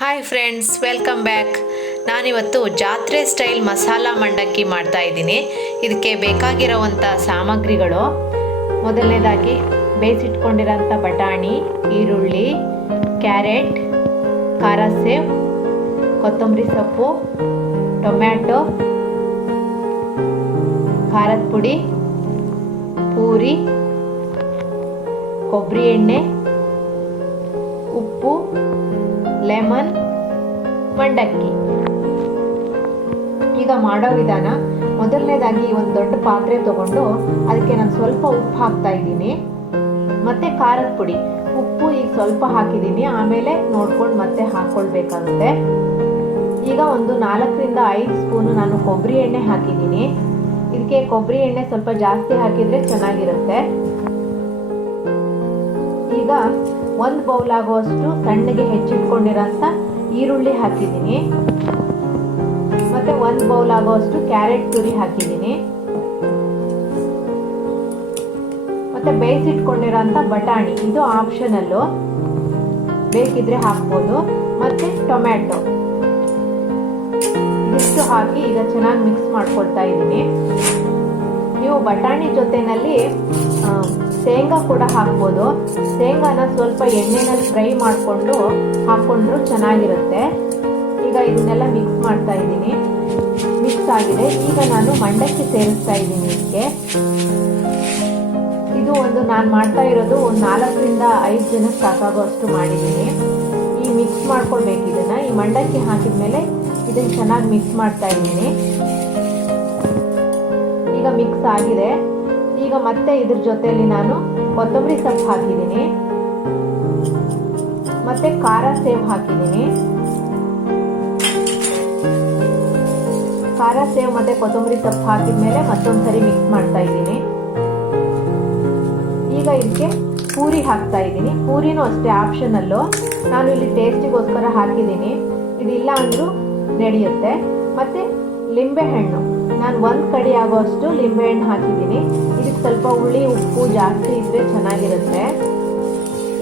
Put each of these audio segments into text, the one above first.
Hi friends welcome back ನಾನಿವತ್ತು ಜಾತ್ರೆ style masala ಮಂಡಕ್ಕಿ ಮಾಡ್ತಾ ಇದ್ದೀನಿ. ಇದಕ್ಕೆ ಬೇಕಾಗಿರೋವಂಥ ಸಾಮಗ್ರಿಗಳು. ಮೊದಲನೇದಾಗಿ ಬೇಯಿಸಿಟ್ಕೊಂಡಿರೋಂಥ ಬಟಾಣಿ, ಈರುಳ್ಳಿ, ಕ್ಯಾರೆಟ್, ಖಾರ ಸೇವ್, ಕೊತ್ತಂಬರಿ ಸೊಪ್ಪು, ಟೊಮ್ಯಾಟೊ, ಖಾರದ ಪುಡಿ, ಪೂರಿ, ಕೊಬ್ಬರಿ ಎಣ್ಣೆ, ಉಪ್ಪು ಲೆಮನ್, ಮಂಡಕ್ಕಿ. ಈಗ ಮಾಡೋ ವಿಧಾನ, ಮೊದಲನೇದಾಗಿ ಒಂದು ದೊಡ್ಡ ಪಾತ್ರೆ ತಗೊಂಡು ಅದಕ್ಕೆ ನಾನು ಸ್ವಲ್ಪ ಉಪ್ಪು ಹಾಕ್ತಾ ಇದ್ದೀನಿ. ಮತ್ತೆ ಖಾರದ ಪುಡಿ. ಉಪ್ಪು ಈಗ ಸ್ವಲ್ಪ ಹಾಕಿದ್ದೀನಿ, ಆಮೇಲೆ ನೋಡ್ಕೊಂಡು ಮತ್ತೆ ಹಾಕ್ಕೊಳ್ಬೇಕಾಗುತ್ತೆ. ಈಗ ಒಂದು ನಾಲ್ಕರಿಂದ ಐದು ಸ್ಪೂನು ನಾನು ಕೊಬ್ಬರಿ ಎಣ್ಣೆ ಹಾಕಿದ್ದೀನಿ. ಇದಕ್ಕೆ ಕೊಬ್ಬರಿ ಎಣ್ಣೆ ಸ್ವಲ್ಪ ಜಾಸ್ತಿ ಹಾಕಿದರೆ ಚೆನ್ನಾಗಿರುತ್ತೆ. ಈಗ ಒಂದು ಬೌಲ್ ಆಗುವಷ್ಟು ತಣ್ಣಗೆ ಹೆಚ್ಚಿಟ್ಕೊಂಡಿರೋಂಥ ಈರುಳ್ಳಿ ಹಾಕಿದ್ದೀನಿ. ಮತ್ತೆ ಒಂದು ಬೌಲ್ ಆಗುವಷ್ಟು ಕ್ಯಾರೆಟ್ ತುರಿ ಹಾಕಿದ್ದೀನಿ. ಮತ್ತೆ ಬೇಯಿಸಿಟ್ಕೊಂಡಿರೋಂಥ ಬಟಾಣಿ ಇದು ಆಪ್ಷನಲ್ಲು ಬೇಕಿದ್ರೆ ಹಾಕ್ಬೋದು. ಮತ್ತೆ ಟೊಮ್ಯಾಟೊ. ಇಷ್ಟು ಹಾಕಿ ಈಗ ಚೆನ್ನಾಗಿ ಮಿಕ್ಸ್ ಮಾಡ್ಕೊಳ್ತಾ ಇದ್ದೀನಿ. ನೀವು ಬಟಾಣಿ ಜೊತೆನಲ್ಲಿ ಆ, ಶೇಂಗಾ ಕೂಡ ಹಾಕ್ಬೋದು. ಶೇಂಗಾನ ಸ್ವಲ್ಪ ಎಣ್ಣೆನಲ್ಲಿ ಫ್ರೈ ಮಾಡಿಕೊಂಡು ಹಾಕ್ಕೊಂಡ್ರು ಚೆನ್ನಾಗಿರುತ್ತೆ. ಈಗ ಇದನ್ನೆಲ್ಲ ಮಿಕ್ಸ್ ಮಾಡ್ತಾ ಇದ್ದೀನಿ. ಮಿಕ್ಸ್ ಆಗಿದೆ. ಈಗ ನಾನು ಮಂಡಕ್ಕಿ ಸೇರಿಸ್ತಾ ಇದ್ದೀನಿ ಇದಕ್ಕೆ. ಇದು ಒಂದು ನಾನು ಮಾಡ್ತಾ ಇರೋದು ಒಂದು ನಾಲ್ಕರಿಂದ ಐದು ಜನಕ್ಕೆ ಸಾಕಾಗುವಷ್ಟು ಮಾಡಿದ್ದೀನಿ. ಈ ಮಿಕ್ಸ್ ಮಾಡ್ಕೊಳ್ಬೇಕು ಇದನ್ನ. ಈ ಮಂಡಕ್ಕಿ ಹಾಕಿದ ಮೇಲೆ ಇದನ್ನು ಚೆನ್ನಾಗಿ ಮಿಕ್ಸ್ ಮಾಡ್ತಾ ಇದ್ದೀನಿ. ಈಗ ಮಿಕ್ಸ್ ಆಗಿದೆ. ಈಗ ಮತ್ತೆ ಇದ್ರ ಜೊತೆಯಲ್ಲಿ ನಾನು ಕೊತ್ತಂಬರಿ ಸೊಪ್ಪು ಹಾಕಿದ್ದೀನಿ. ಮತ್ತೆ ಖಾರ ಸೇವ್ ಹಾಕಿದ್ದೀನಿ. ಖಾರ ಸೇವ್ ಮತ್ತೆ ಕೊತ್ತಂಬರಿ ಸೊಪ್ಪು ಹಾಕಿದ್ಮೇಲೆ ಮತ್ತೊಂದ್ಸರಿ ಮಿಕ್ಸ್ ಮಾಡ್ತಾ ಇದ್ದೀನಿ. ಈಗ ಇದಕ್ಕೆ ಪೂರಿ ಹಾಕ್ತಾ ಇದ್ದೀನಿ. ಪೂರಿನೂ ಅಷ್ಟೇ ಆಪ್ಷನಲ್ಲು. ನಾನು ಇಲ್ಲಿ ಟೇಸ್ಟಿಗೋಸ್ಕರ ಹಾಕಿದ್ದೀನಿ. ಇದಿಲ್ಲ ಅಂದರೂ ನಡೆಯುತ್ತೆ. ಮತ್ತು ಲಿಂಬೆಹಣ್ಣು ನಾನು ಒಂದು ಕಡಿ ಆಗೋಷ್ಟು ಲಿಂಬೆಹಣ್ಣು ಹಾಕಿದ್ದೀನಿ. ಇದಕ್ಕೆ ಸ್ವಲ್ಪ ಹುಳಿ, ಉಪ್ಪು ಜಾಸ್ತಿ ಇದ್ದರೆ ಚೆನ್ನಾಗಿರುತ್ತೆ.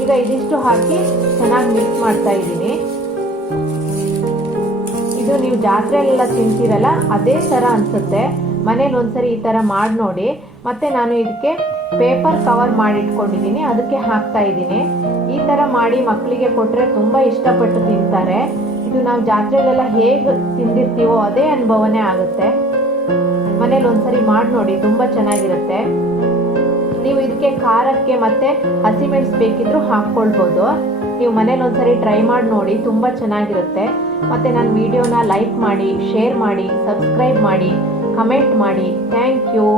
ಈಗ ಇದಿಷ್ಟು ಹಾಕಿ ಚೆನ್ನಾಗಿ ಮಿಕ್ಸ್ ಮಾಡ್ತಾ ಇದ್ದೀನಿ. ಇದು ನೀವು ಜಾತ್ರೆಯಲ್ಲೆಲ್ಲ ತಿಂತೀರಲ್ಲ, ಅದೇ ಥರ ಅನಿಸುತ್ತೆ. ಮನೇಲಿ ಒಂದ್ಸರಿ ಈ ಥರ ಮಾಡಿ ನೋಡಿ. ಮತ್ತೆ ನಾನು ಇದಕ್ಕೆ ಪೇಪರ್ ಕವರ್ ಮಾಡಿ ಇಟ್ಕೊಂಡಿದ್ದೀನಿ ಅದಕ್ಕೆ ಹಾಕ್ತಾ ಇದ್ದೀನಿ. ಈ ಥರ ಮಾಡಿ ಮಕ್ಕಳಿಗೆ ಕೊಟ್ಟರೆ ತುಂಬ ಇಷ್ಟಪಟ್ಟು ತಿಂತಾರೆ. ಇದು ನಾವು ಜಾತ್ರೆಯಲ್ಲೆಲ್ಲ ಹೇಗೆ ತಿಂದಿರ್ತೀವೋ ಅದೇ ಅನುಭವನೇ ಆಗುತ್ತೆ. ಮನೇಲಿ ಒಂದ್ಸರಿ ಮಾಡಿ ನೋಡಿ, ತುಂಬ ಚೆನ್ನಾಗಿರುತ್ತೆ. ನೀವು ಇದಕ್ಕೆ ಖಾರಕ್ಕೆ ಮತ್ತೆ ಹಸಿಮೆಣಸು ಬೇಕಿದ್ರು ಹಾಕ್ಕೊಳ್ಬೋದು. ನೀವು ಮನೇಲಿ ಒಂದ್ಸರಿ ಟ್ರೈ ಮಾಡಿ ನೋಡಿ, ತುಂಬ ಚೆನ್ನಾಗಿರುತ್ತೆ. ಮತ್ತೆ ನನ್ನ ವಿಡಿಯೋನ ಲೈಕ್ ಮಾಡಿ, ಶೇರ್ ಮಾಡಿ, ಸಬ್ಸ್ಕ್ರೈಬ್ ಮಾಡಿ, ಕಮೆಂಟ್ ಮಾಡಿ. Thank you.